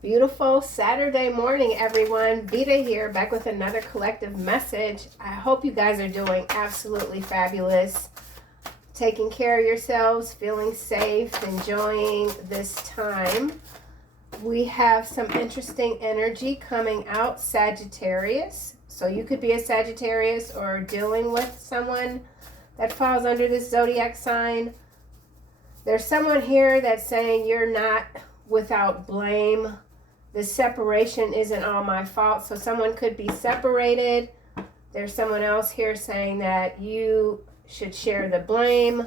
Beautiful Saturday morning, everyone. Veda here, back with another collective message. I hope you guys are doing absolutely fabulous, taking care of yourselves, feeling safe, enjoying this time. We have some interesting energy coming out, Sagittarius. So you could be a Sagittarius or dealing with someone that falls under this zodiac sign. There's someone here that's saying you're not without blame. The separation isn't all my fault. So someone could be separated. There's someone else here saying that you should share the blame.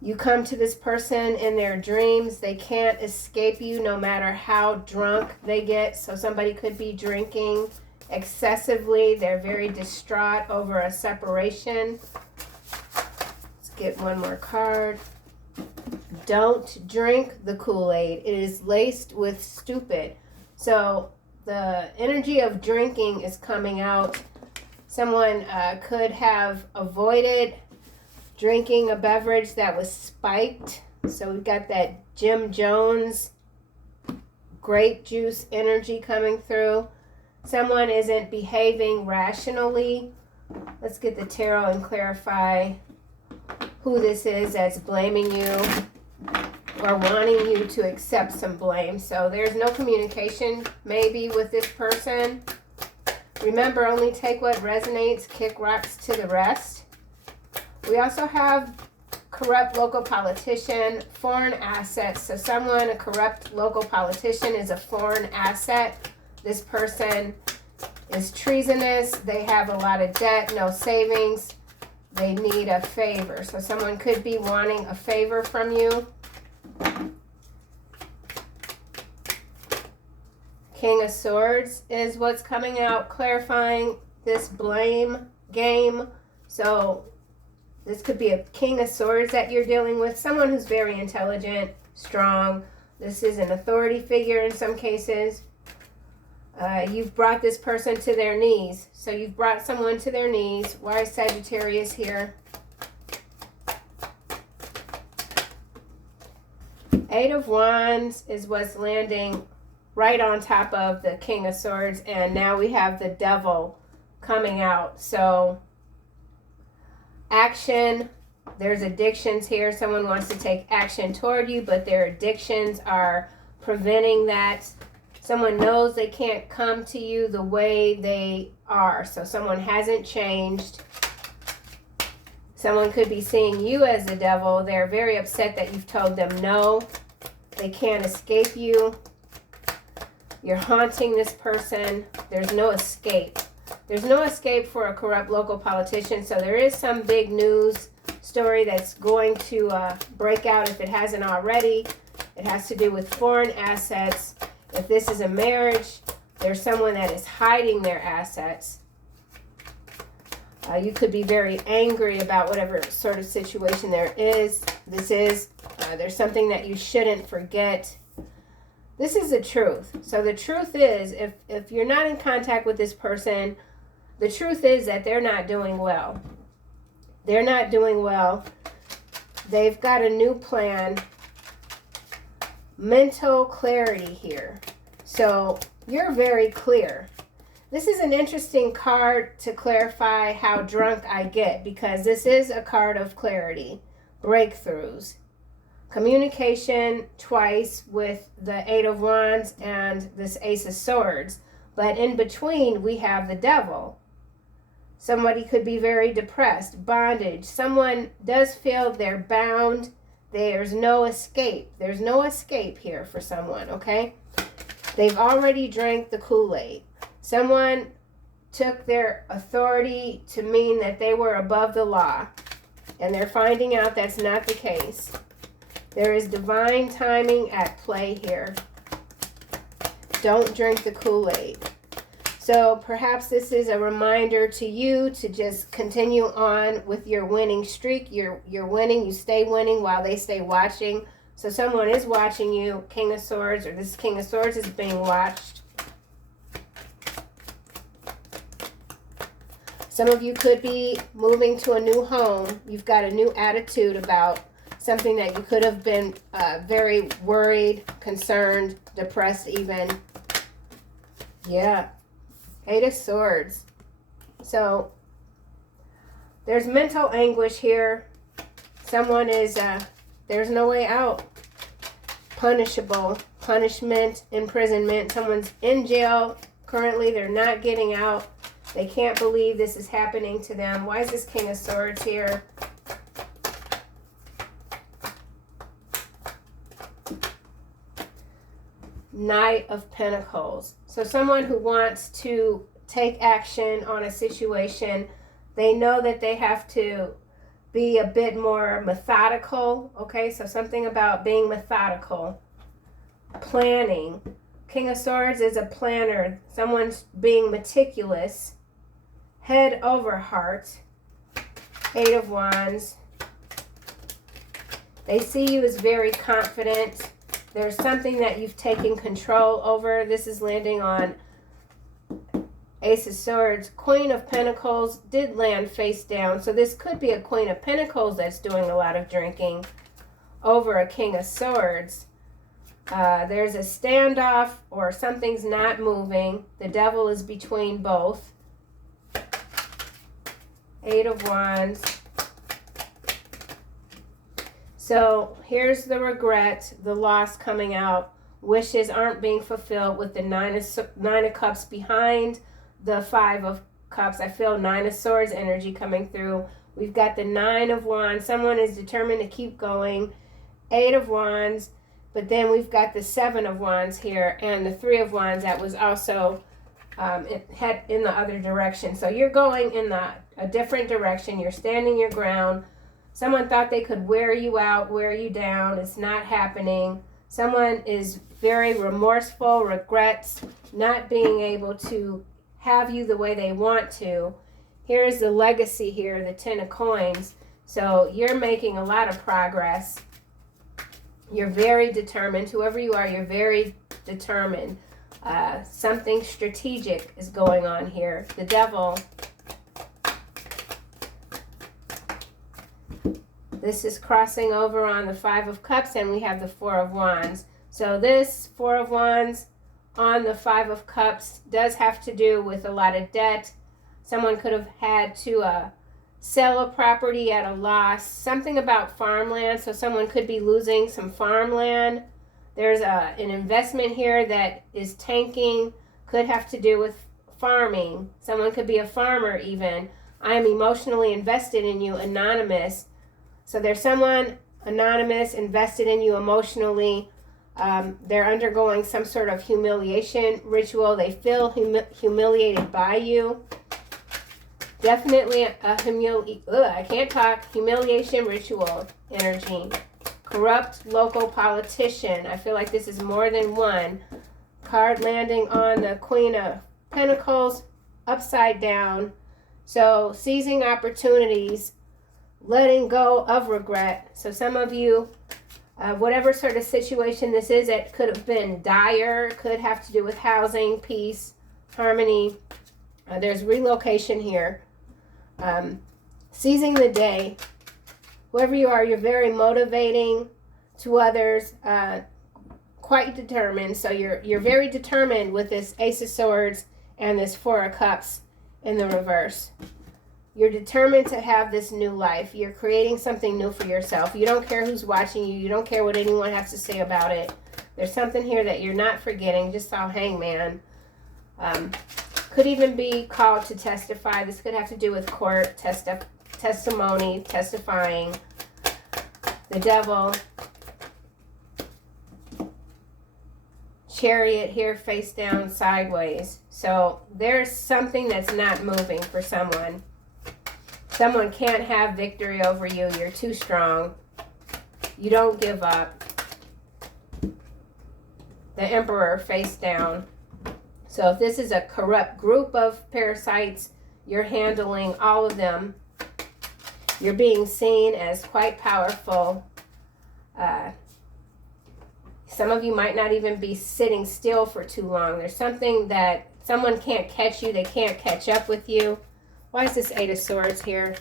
You come to this person in their dreams. They can't escape you no matter how drunk they get. So somebody could be drinking excessively. They're very distraught over a separation. Let's get one more card. Don't drink the Kool-Aid. It is laced with stupid. So the energy of drinking is coming out. Someone could have avoided drinking a beverage that was spiked. So we've got that Jim Jones grape juice energy coming through. Someone isn't behaving rationally. Let's get the tarot and clarify who this is that's blaming you or wanting you to accept some blame. So there's no communication maybe with this person. Remember, only take what resonates, kick rocks to the rest. We also have corrupt local politician, foreign assets. So someone, a corrupt local politician, is a foreign asset. This person is treasonous. They have a lot of debt, no savings. They need a favor. So someone could be wanting a favor from you. King of Swords is what's coming out, clarifying this blame game. So this could be a King of Swords that you're dealing with. Someone who's very intelligent, strong. This is an authority figure in some cases. You've brought this person to their knees. So you've brought someone to their knees. Why is Sagittarius here? Eight of Wands is what's landing right on top of the King of Swords. And now we have the Devil coming out. So action. There's addictions here. Someone wants to take action toward you, but their addictions are preventing that. Someone knows they can't come to you the way they are. So someone hasn't changed. Someone could be seeing you as the devil. They're very upset that you've told them no. They can't escape you. You're haunting this person. There's no escape. There's no escape for a corrupt local politician. So there is some big news story that's going to break out if it hasn't already. It has to do with foreign assets. If this is a marriage, there's someone that is hiding their assets. You could be very angry about whatever sort of situation this is. There's something that you shouldn't forget. This is the truth. So the truth is, if you're not in contact with this person, the truth is that they're not doing well. They're not doing well. They've got a new plan. Mental clarity here. So you're very clear. This is an interesting card to clarify how drunk I get, because this is a card of clarity, breakthroughs, communication twice with the Eight of Wands and this Ace of Swords. But in between, we have the Devil. Somebody could be very depressed, bondage. Someone does feel they're bound. There's no escape. There's no escape here for someone, okay? They've already drank the Kool-Aid. Someone took their authority to mean that they were above the law, and they're finding out that's not the case. There is divine timing at play here. Don't drink the Kool-Aid. So perhaps this is a reminder to you to just continue on with your winning streak. You're winning. You stay winning while they stay watching. So someone is watching you, King of Swords, or this King of Swords is being watched. Some of you could be moving to a new home. You've got a new attitude about Something that you could have been very worried, concerned, depressed even. Yeah. 8 of Swords. So there's mental anguish here. Someone is, there's no way out. Punishable. Punishment, imprisonment. Someone's in jail currently. They're not getting out. They can't believe this is happening to them. Why is this King of Swords here? Knight of Pentacles. So someone who wants to take action on a situation, they know that they have to be a bit more methodical. Okay, so something about being methodical. Planning. King of Swords is a planner. Someone's being meticulous. Head over heart. 8 of Wands. They see you as very confident. There's something that you've taken control over. This is landing on Ace of Swords. Queen of Pentacles did land face down. So this could be a Queen of Pentacles that's doing a lot of drinking over a King of Swords. There's a standoff or something's not moving. The Devil is between both. 8 of Wands. So here's the regret, the loss coming out. Wishes aren't being fulfilled with the Nine of Cups behind the 5 of Cups. I feel 9 of Swords energy coming through. We've got the 9 of Wands. Someone is determined to keep going. 8 of Wands. But then we've got the 7 of Wands here and the 3 of Wands that was also head in the other direction. So you're going in a different direction. You're standing your ground. Someone thought they could wear you out, wear you down. It's not happening. Someone is very remorseful, regrets not being able to have you the way they want to. Here is the legacy here, the 10 of Coins. So you're making a lot of progress. You're very determined. Whoever you are, you're very determined. Something strategic is going on here. The Devil. This is crossing over on the 5 of Cups, and we have the 4 of Wands. So this 4 of Wands on the 5 of Cups does have to do with a lot of debt. Someone could have had to sell a property at a loss. Something about farmland, so someone could be losing some farmland. There's an investment here that is tanking. Could have to do with farming. Someone could be a farmer even. I am emotionally invested in you, anonymous. So there's someone anonymous invested in you emotionally. They're undergoing some sort of humiliation ritual. They feel humiliated by you. Definitely I can't talk. Humiliation ritual energy. Corrupt local politician. I feel like this is more than one. Card landing on the Queen of Pentacles upside down. So seizing opportunities. Letting go of regret. So some of you, whatever sort of situation this is, it could have been dire, could have to do with housing, peace, harmony. There's relocation here. Seizing the day. Whoever you are, you're very motivating to others, quite determined. So you're very determined with this Ace of Swords and this 4 of Cups in the reverse. You're determined to have this new life. You're creating something new for yourself. You don't care who's watching you. You don't care what anyone has to say about it. There's something here that you're not forgetting. Just saw Hangman. Could even be called to testify. This could have to do with court, testimony, testifying. The Devil. Chariot here face down sideways. So there's something that's not moving for someone. Someone can't have victory over you. You're too strong. You don't give up. The Emperor face down. So if this is a corrupt group of parasites, you're handling all of them. You're being seen as quite powerful. Some of you might not even be sitting still for too long. There's something that someone can't catch you. They can't catch up with you. Why is this 8 of Swords here?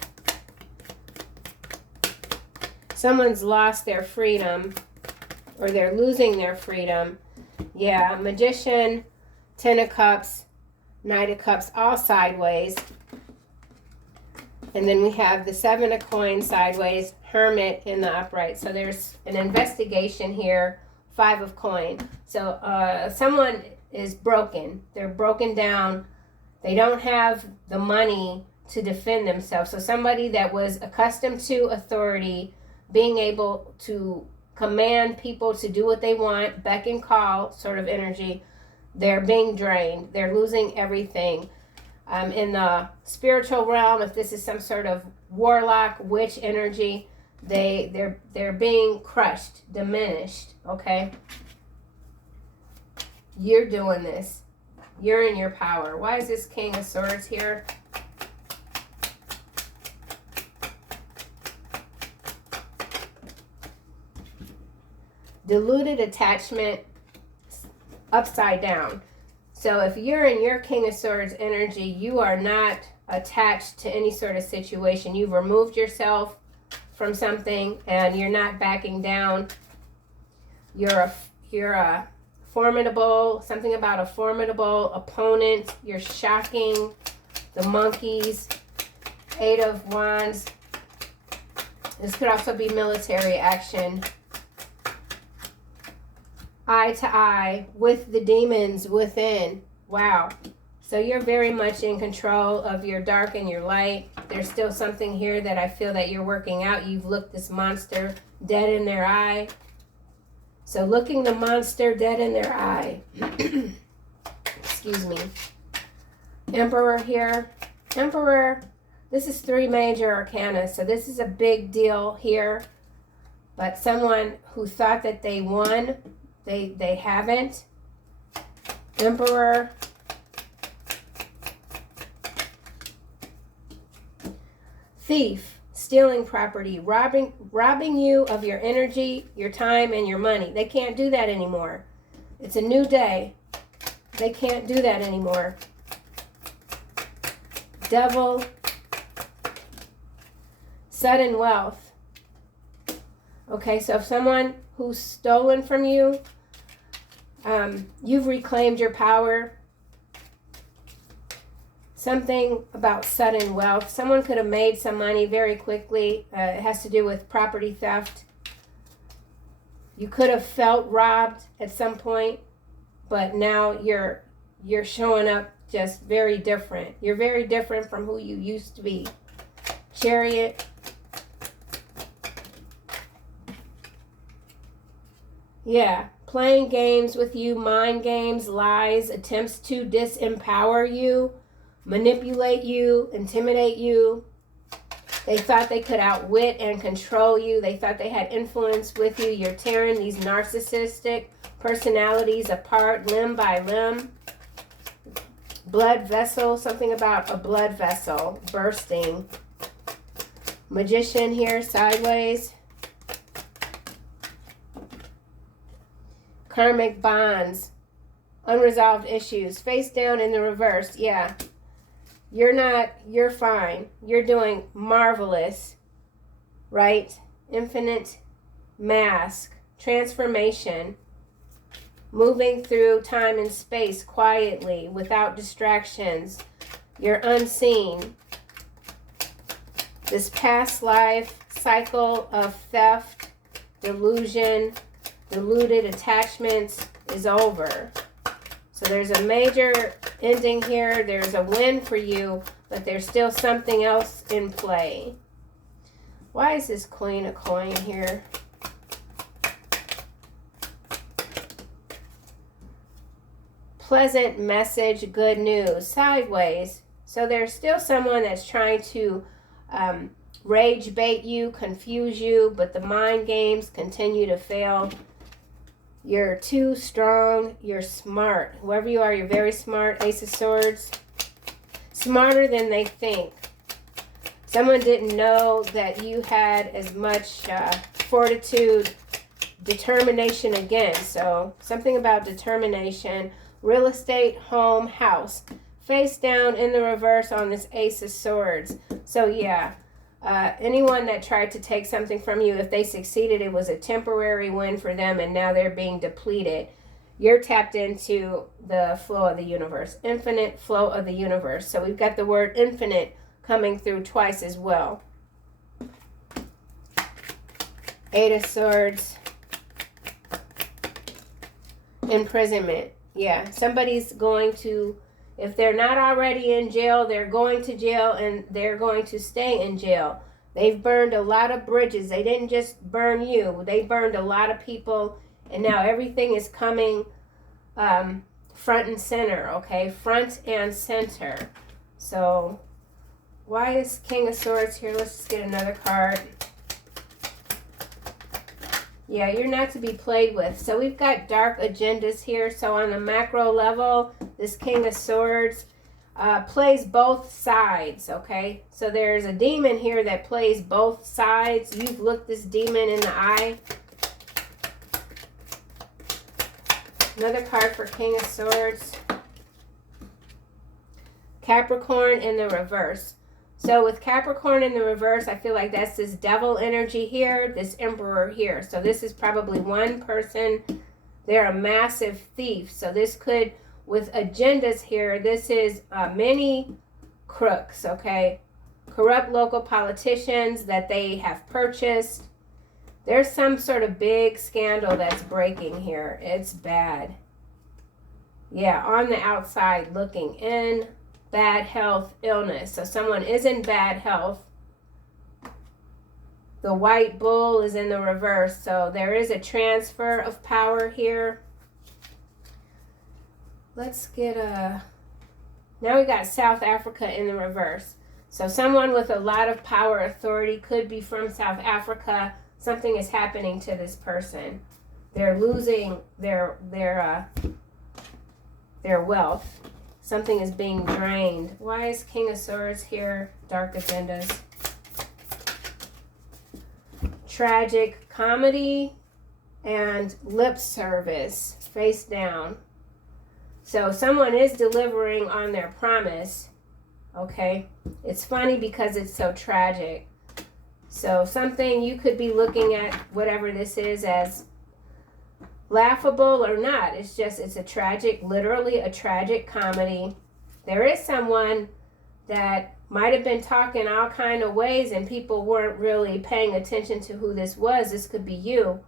Someone's lost their freedom, or they're losing their freedom. Yeah, Magician, Ten of Cups, Knight of Cups, all sideways. And then we have the Seven of Coins sideways, Hermit in the upright. So there's an investigation here, Five of Coin. So someone is broken. They're broken down. They don't have the money to defend themselves. So somebody that was accustomed to authority, being able to command people to do what they want, beck and call sort of energy, they're being drained. They're losing everything. In the spiritual realm, if this is some sort of warlock, witch energy, they're being crushed, diminished, okay? You're doing this. You're in your power. Why is this King of Swords here? Diluted attachment upside down. So if you're in your King of Swords energy, you are not attached to any sort of situation. You've removed yourself from something and you're not backing down. You're a formidable, something about a formidable opponent. You're shocking the monkeys. Eight of Wands. This could also be military action. Eye to eye with the demons within. Wow. So you're very much in control of your dark and your light. There's still something here that I feel that you're working out. You've looked this monster dead in their eye. So looking the monster dead in their eye. Excuse me. Emperor here. Emperor. This is 3 major arcana. So this is a big deal here. But someone who thought that they won, they haven't. Emperor. Thief, stealing property, robbing you of your energy, your time, and your money. They can't do that anymore. It's a new day. They can't do that anymore. Devil, sudden wealth. Okay, so if someone who's stolen from you, you've reclaimed your power. Something about sudden wealth. Someone could have made some money very quickly. It has to do with property theft. You could have felt robbed at some point, but now you're showing up just very different. You're very different from who you used to be. Chariot. Yeah, playing games with you, mind games, lies, attempts to disempower you, manipulate you, intimidate you. They thought they could outwit and control you. They thought they had influence with you. You're tearing these narcissistic personalities apart limb by limb. Blood vessel, something about a blood vessel bursting. Magician here, sideways. Karmic bonds, unresolved issues, face down in the reverse. Yeah, you're fine. You're doing marvelous, right? Infinite mask, transformation, moving through time and space quietly, without distractions. You're unseen. This past life cycle of theft, delusion, diluted attachments is over. So there's a major ending here. There's a win for you, but there's still something else in play. Why is this Queen of Coin here? Pleasant message, good news, sideways. So there's still someone that's trying to rage bait you, confuse you, but the mind games continue to fail. You're too strong. You're smart. Whoever you are, you're very smart. Ace of Swords. Smarter than they think. Someone didn't know that you had as much fortitude, determination again. So something about determination. Real estate, home, house. Face down in the reverse on this Ace of Swords. So yeah, Anyone that tried to take something from you, if they succeeded, it was a temporary win for them, and now they're being depleted. You're tapped into the flow of the universe, infinite flow of the universe. So we've got the word infinite coming through twice as well. Eight of Swords. Imprisonment. Yeah, somebody's going to, if they're not already in jail, they're going to jail, and they're going to stay in jail. They've burned a lot of bridges. They didn't just burn you. They burned a lot of people, and now everything is coming front and center, okay? Front and center. So why is King of Swords here? Let's just get another card. Yeah, you're not to be played with. So we've got dark agendas here. So on the macro level, this King of Swords plays both sides, okay? So there's a demon here that plays both sides. You've looked this demon in the eye. Another card for King of Swords. Capricorn in the reverse. So with Capricorn in the reverse, I feel like that's this devil energy here, this emperor here. So this is probably one person. They're a massive thief. So this could, with agendas here, this is many crooks, okay? Corrupt local politicians that they have purchased. There's some sort of big scandal that's breaking here. It's bad. Yeah, on the outside looking in. Bad health, illness. So someone is in bad health. The white bull is in the reverse. So there is a transfer of power here. Let's get a... Now we got South Africa in the reverse. So someone with a lot of power, authority could be from South Africa. Something is happening to this person. They're losing their wealth. Something is being drained. Why is King of Swords here? Dark agendas. Tragic comedy and lip service. Face down. So someone is delivering on their promise. Okay. It's funny because it's so tragic. So something you could be looking at, whatever this is, as laughable or not. It's just, it's a tragic, literally a tragic comedy. There is someone that might have been talking all kind of ways and people weren't really paying attention to who this was. This could be you.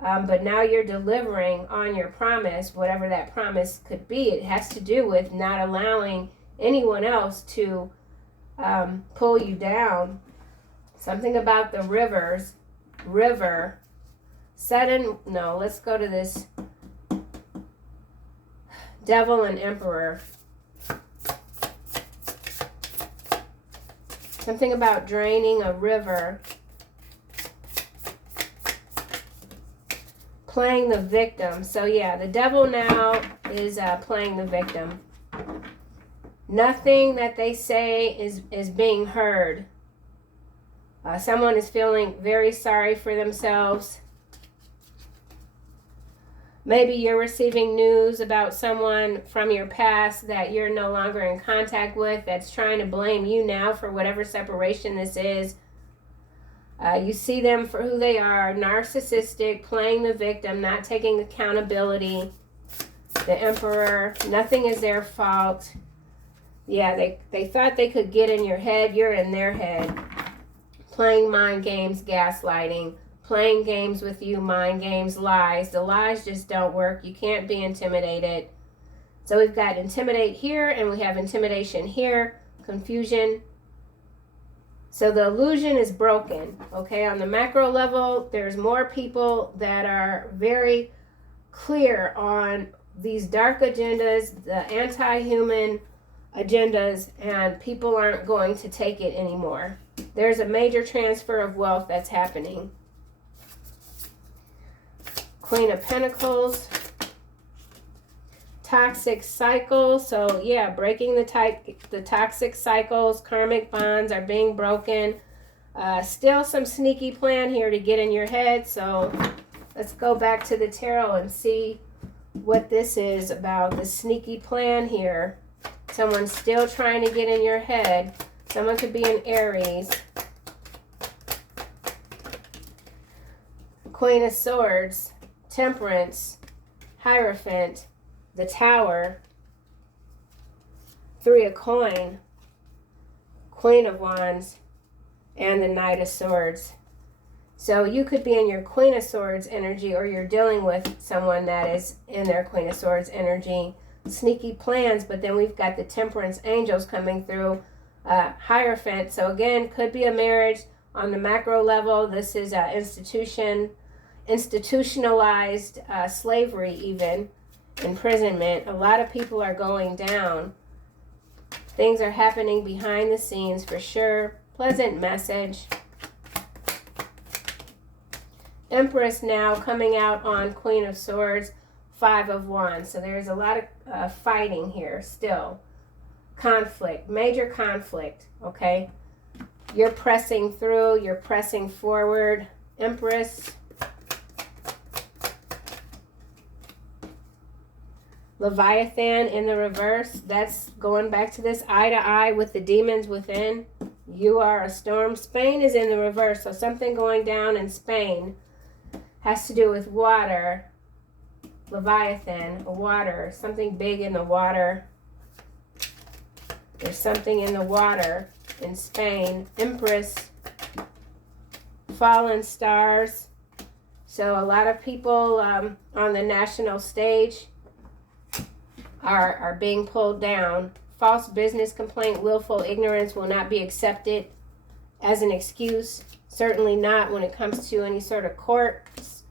But now you're delivering on your promise, whatever that promise could be. It has to do with not allowing anyone else to pull you down. Something about the rivers. River. Sudden, no, let's go to this Devil and Emperor. Something about draining a river. Playing the victim. So yeah, the devil now is playing the victim. Nothing that they say is being heard. Someone is feeling very sorry for themselves. Maybe you're receiving news about someone from your past that you're no longer in contact with that's trying to blame you now for whatever separation this is. You see them for who they are, narcissistic, playing the victim, not taking accountability. The Emperor, nothing is their fault. Yeah, they thought they could get in your head. You're in their head. Playing mind games, gaslighting. Playing games with you, mind games, lies. The lies just don't work. You can't be intimidated. So we've got intimidate here, and we have intimidation here. Confusion. So the illusion is broken. Okay, on the macro level, there's more people that are very clear on these dark agendas, the anti-human agendas, and people aren't going to take it anymore. There's a major transfer of wealth that's happening. Queen of Pentacles. Toxic cycle. So yeah, breaking the toxic cycles. Karmic bonds are being broken. Still some sneaky plan here to get in your head. So let's go back to the tarot and see what this is about. The sneaky plan here. Someone's still trying to get in your head. Someone could be an Aries. Queen of Swords, Temperance, Hierophant, the Tower, Three of Coin, Queen of Wands, and the Knight of Swords. So you could be in your Queen of Swords energy, or you're dealing with someone that is in their Queen of Swords energy. Sneaky plans, but then we've got the Temperance angels coming through, Hierophant. So again, could be a marriage on the macro level. This is institutionalized slavery, even imprisonment. A lot of people are going down. Things are happening behind the scenes for sure. Pleasant message. Empress now coming out on Queen of Swords, Five of Wands. So there's a lot of fighting here still. Conflict, major conflict, okay? You're pressing through, you're pressing forward. Empress. Leviathan in the reverse. That's going back to this eye to eye with the demons within. You are a storm. Spain is in the reverse, so something going down in Spain has to do with water. Leviathan, water, something big in the water. There's something in the water in Spain. Empress, fallen stars. So a lot of people on the national stage are being pulled down. False business complaint, willful ignorance will not be accepted as an excuse. Certainly not when it comes to any sort of courts.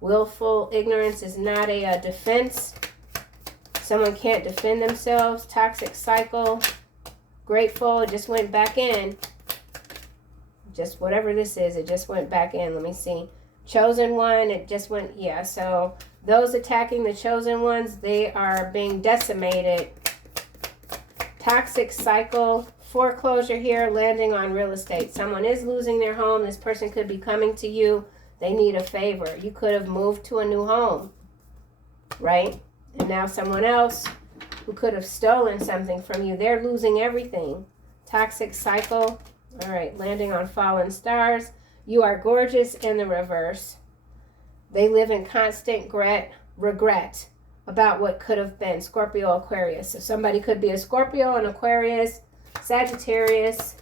Willful ignorance is not a defense. Someone can't defend themselves. Toxic cycle. Grateful, it just went back in. Just whatever this is, it just went back in. Let me see. Chosen one, it just went, yeah. So those attacking the chosen ones, they are being decimated. Toxic cycle. Foreclosure here, landing on real estate. Someone is losing their home. This person could be coming to you. They need a favor. You could have moved to a new home, right? And now someone else who could have stolen something from you, they're losing everything. Toxic cycle. All right, landing on fallen stars. You are gorgeous in the reverse. They live in constant regret about what could have been. Scorpio, Aquarius. So somebody could be a Scorpio, an Aquarius, Sagittarius.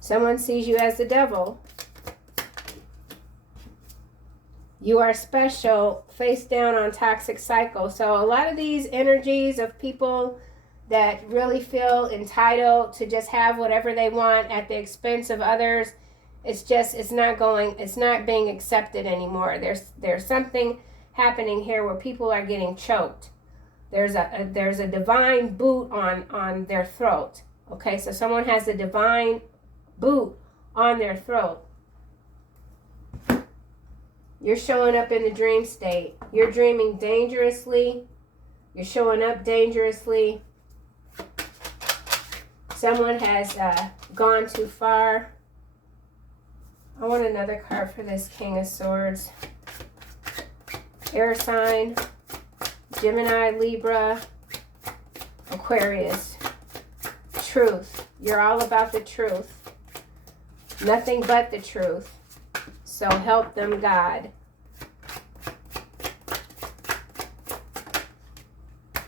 Someone sees you as the devil. You are special, face down on toxic cycle. So a lot of these energies of people that really feel entitled to just have whatever they want at the expense of others, it's not being accepted anymore. There's something happening here where people are getting choked. There's a divine boot on their throat. Okay, so someone has a divine boot on their throat. You're showing up in the dream state. You're dreaming dangerously. You're showing up dangerously. Someone has gone too far. I want another card for this King of Swords. Air sign, Gemini, Libra, Aquarius. Truth. You're all about the truth. Nothing but the truth. So help them, God.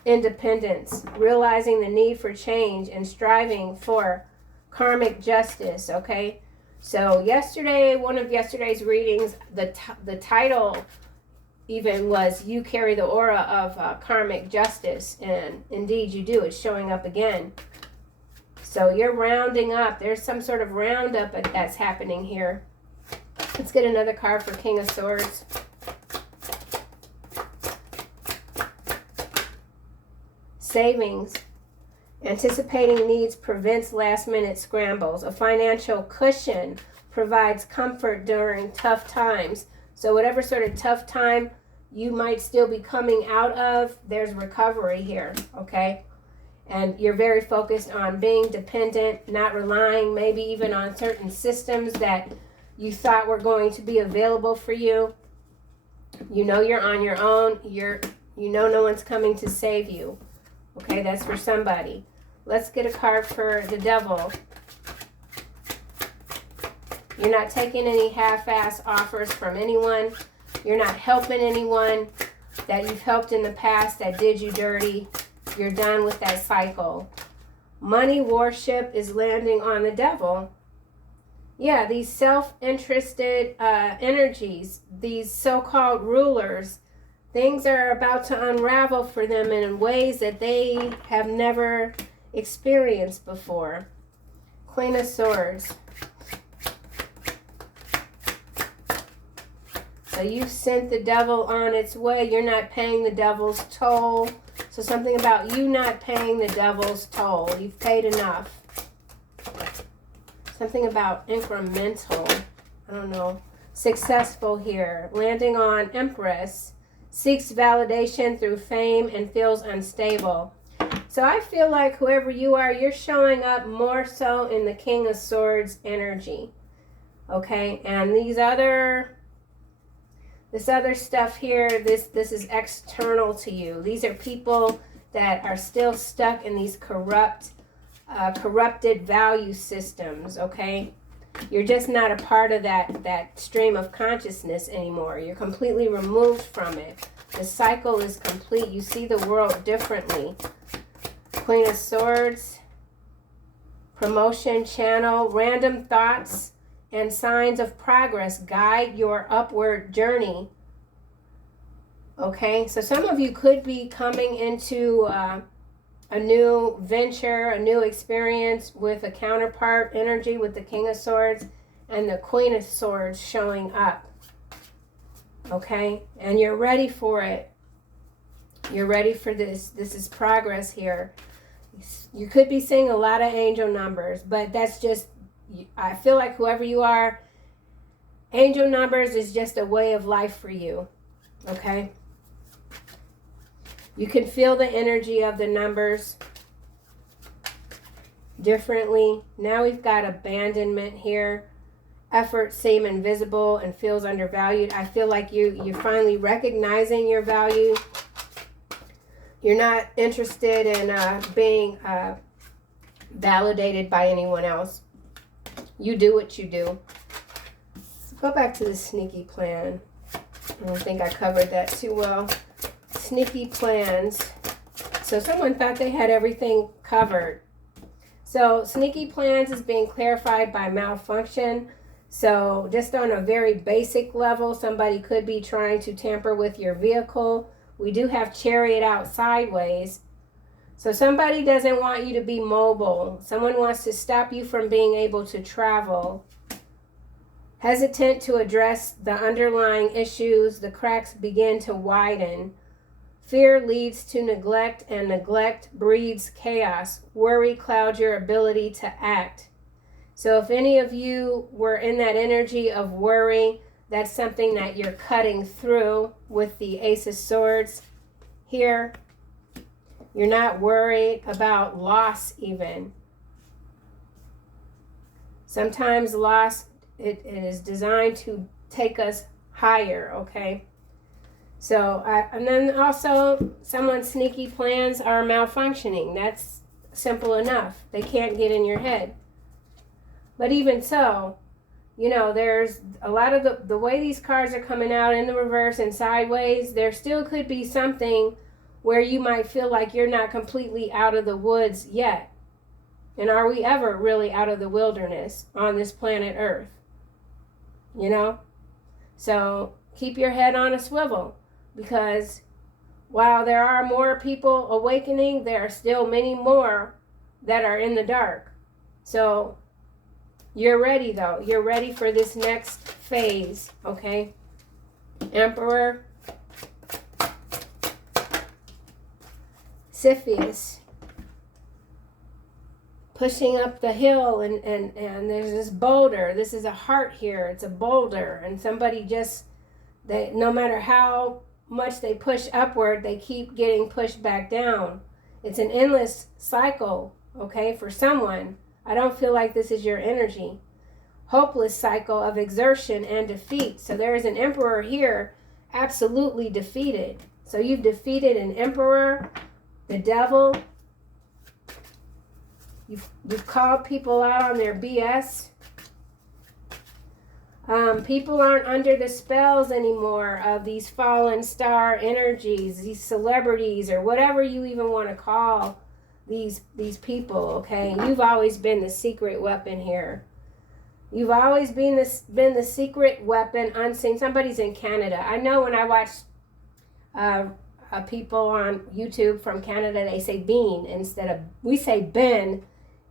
Independence. Realizing the need for change and striving for karmic justice, okay? So yesterday, one of yesterday's readings, the title even was You Carry the Aura of Karmic Justice. And indeed you do. It's showing up again. So you're rounding up. There's some sort of roundup that's happening here. Let's get another card for King of Swords. Savings. Anticipating needs prevents last-minute scrambles. A financial cushion provides comfort during tough times. So whatever sort of tough time you might still be coming out of, there's recovery here, okay? And you're very focused on being dependent, not relying maybe even on certain systems that you thought were going to be available for you. You know you're on your own. You know no one's coming to save you. Okay, that's for somebody. Let's get a card for the devil. You're not taking any half-ass offers from anyone. You're not helping anyone that you've helped in the past that did you dirty. You're done with that cycle. Money worship is landing on the devil. Yeah, these self-interested energies, these so-called rulers, things are about to unravel for them in ways that they have never experienced before. Queen of Swords. So you've sent the devil on its way. You're not paying the devil's toll. So something about you not paying the devil's toll. You've paid enough. Something about incremental. I don't know. Successful here. Landing on Empress. Seeks validation through fame and feels unstable. So I feel like whoever you are, you're showing up more so in the King of Swords energy. Okay? And this other stuff here, this is external to you. These are people that are still stuck in these corrupted value systems, okay? You're just not a part of that stream of consciousness anymore. You're completely removed from it. The cycle is complete. You see the world differently. Queen of Swords, promotion channel, random thoughts and signs of progress guide your upward journey. Okay, so some of you could be coming into a new venture, a new experience with a counterpart energy with the King of Swords and the Queen of Swords showing up. Okay, and you're ready for it. You're ready for this. This is progress here. You could be seeing a lot of angel numbers, but that's just, I feel like whoever you are, angel numbers is just a way of life for you. Okay? You can feel the energy of the numbers differently. Now we've got abandonment here. Efforts seem invisible and feels undervalued. I feel like you're finally recognizing your value. You're not interested in being validated by anyone else. You do what you do. Let's go back to the sneaky plan. I don't think I covered that too well. Sneaky plans. So someone thought they had everything covered. So sneaky plans is being clarified by malfunction. So just on a very basic level, somebody could be trying to tamper with your vehicle. We do have chariot out sideways. So somebody doesn't want you to be mobile. Someone wants to stop you from being able to travel. Hesitant to address the underlying issues, the cracks begin to widen. Fear leads to neglect, and neglect breeds chaos. Worry clouds your ability to act. So if any of you were in that energy of worry, that's something that you're cutting through with the Ace of Swords here. You're not worried about loss even. Sometimes loss, it is designed to take us higher, okay? So, and then also someone's sneaky plans are malfunctioning. That's simple enough. They can't get in your head. But even so, you know, there's a lot of the way these cards are coming out in the reverse and sideways, there still could be something where you might feel like you're not completely out of the woods yet. And are we ever really out of the wilderness on this planet Earth? You know? So keep your head on a swivel, because while there are more people awakening, there are still many more that are in the dark. So you're ready, though. You're ready for this next phase, okay? Emperor. Cepheus. Pushing up the hill, and there's this boulder. This is a heart here. It's a boulder. And somebody just, no matter how much they push upward, they keep getting pushed back down. It's an endless cycle, okay, for someone. I don't feel like this is your energy. Hopeless cycle of exertion and defeat. So there is an emperor here, absolutely defeated. So you've defeated an emperor, the devil. You've called people out on their BS. People aren't under the spells anymore of these fallen star energies, these celebrities, or whatever you even want to call these people, okay? You've always been the secret weapon here. You've always been the secret weapon, unseen. Somebody's in Canada. I know when I watch people on YouTube from Canada, they say bean instead of, we say Ben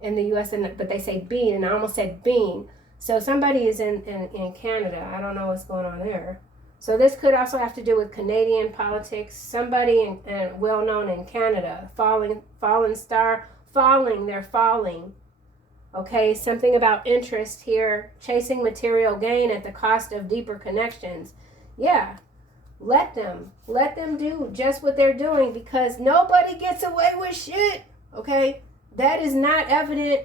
in the U.S., but they say bean, and I almost said bean. So somebody is in Canada. I don't know what's going on there. So this could also have to do with Canadian politics. Somebody well-known in Canada, fallen star, they're falling. Okay, something about interest here, chasing material gain at the cost of deeper connections. Yeah, let them do just what they're doing, because nobody gets away with shit, okay? That is not evident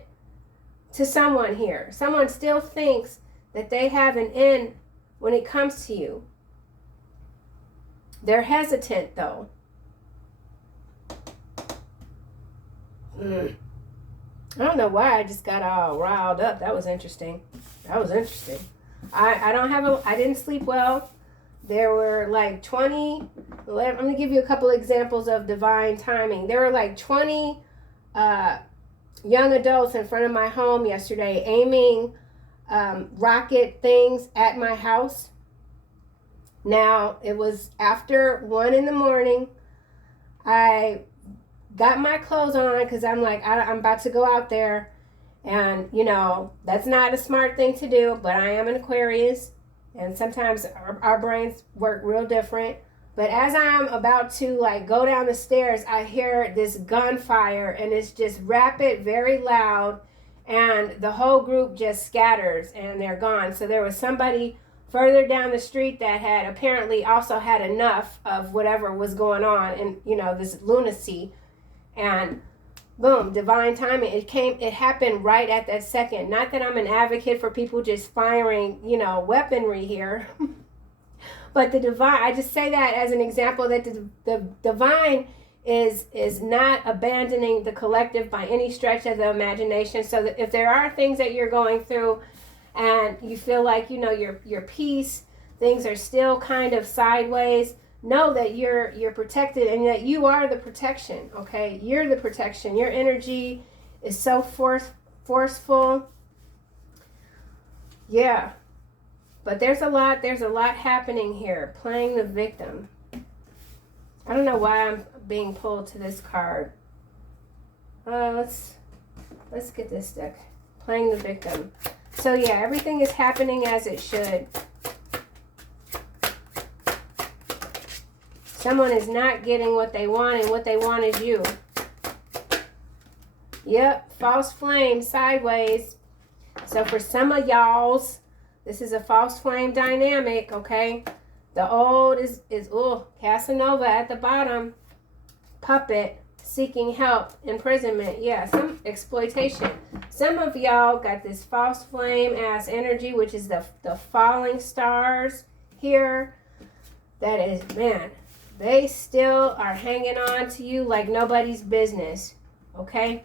to someone here. Someone still thinks that they have an end when it comes to you. They're hesitant, though. I don't know why I just got all riled up. That was interesting. I didn't sleep well. There were like 20, I'm going to give you a couple examples of divine timing. There were like 20 young adults in front of my home yesterday aiming rocket things at my house. Now, it was after 1 a.m. I got my clothes on because I'm like, I'm about to go out there. And, you know, that's not a smart thing to do, but I am an Aquarius. And sometimes our brains work real different. But as I'm about to like go down the stairs, I hear this gunfire, and it's just rapid, very loud, and the whole group just scatters and they're gone. So there was somebody further down the street that had apparently also had enough of whatever was going on, and you know, this lunacy, and boom, divine timing. It happened right at that second. Not that I'm an advocate for people just firing, you know, weaponry here. But the divine, I just say that as an example that the divine is not abandoning the collective by any stretch of the imagination. So that if there are things that you're going through and you feel like, you know, your peace, things are still kind of sideways, know that you're protected and that you are the protection, okay? You're the protection. Your energy is so forceful. Yeah. But there's a lot happening here. Playing the victim. I don't know why I'm being pulled to this card. Let's get this deck. Playing the victim. So yeah, everything is happening as it should. Someone is not getting what they want, and what they want is you. Yep, false flame sideways. So for some of y'all's, this is a false flame dynamic, okay? The old is Casanova at the bottom. Puppet, seeking help, imprisonment. Yeah, some exploitation. Some of y'all got this false flame ass energy, which is the falling stars here. That is, man, they still are hanging on to you like nobody's business, okay?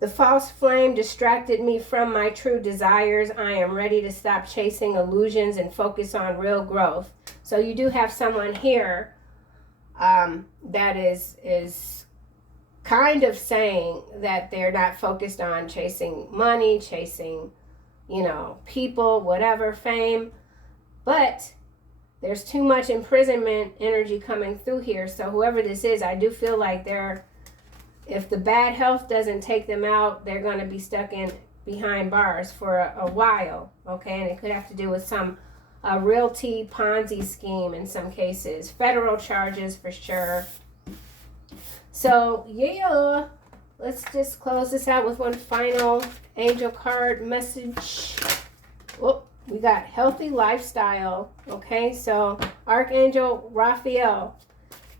The false flame distracted me from my true desires. I am ready to stop chasing illusions and focus on real growth. So you do have someone here that is kind of saying that they're not focused on chasing money, chasing, you know, people, whatever, fame. But there's too much imprisonment energy coming through here. So whoever this is, I do feel like if the bad health doesn't take them out, they're going to be stuck behind bars for a while, okay? And it could have to do with some realty Ponzi scheme in some cases. Federal charges for sure. So, yeah, let's just close this out with one final angel card message. Oh, we got healthy lifestyle, okay? So, Archangel Raphael.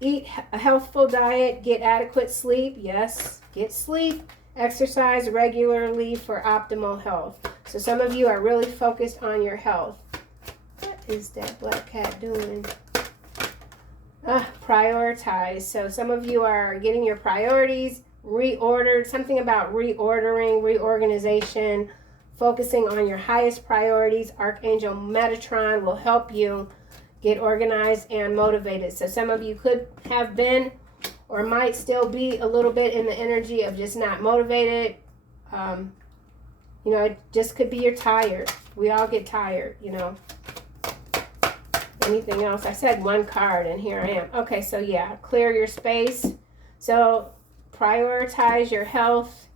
Eat a healthful diet, get adequate sleep. Yes, get sleep. Exercise regularly for optimal health. So some of you are really focused on your health. What is that black cat doing? Prioritize. So some of you are getting your priorities reordered. Something about reordering, reorganization, focusing on your highest priorities. Archangel Metatron will help you get organized and motivated. So some of you could have been or might still be a little bit in the energy of just not motivated. You know, it just could be you're tired. We all get tired, you know. Anything else? I said one card and here I am. Okay, so yeah, clear your space. So prioritize your health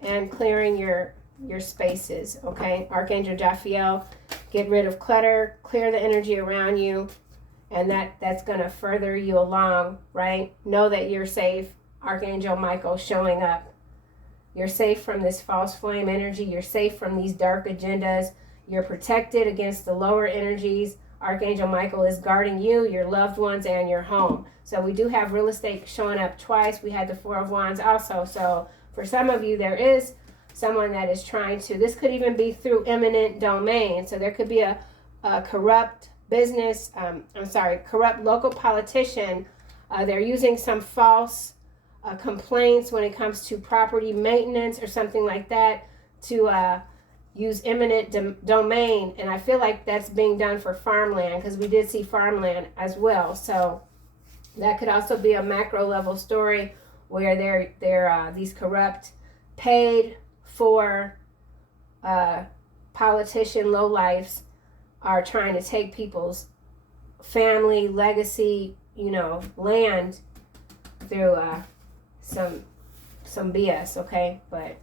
and clearing your spaces, okay? Archangel Jophiel, get rid of clutter, clear the energy around you, and that's going to further you along, right? Know that you're safe. Archangel Michael showing up. You're safe from this false flame energy. You're safe from these dark agendas. You're protected against the lower energies. Archangel Michael is guarding you, your loved ones, and your home. So we do have real estate showing up twice. We had the Four of Wands also. So for some of you, there is someone that is trying to, this could even be through eminent domain. So there could be a corrupt business, corrupt local politician. They're using some false complaints when it comes to property maintenance or something like that to use eminent domain. And I feel like that's being done for farmland because we did see farmland as well. So that could also be a macro level story where they're these corrupt paid for politician lowlifes are trying to take people's family legacy, you know, land through some BS, okay? But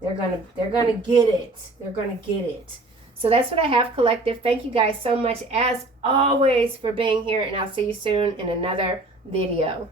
they're gonna get it. They're gonna get it. So that's what I have, collective. Thank you guys so much as always for being here, and I'll see you soon in another video.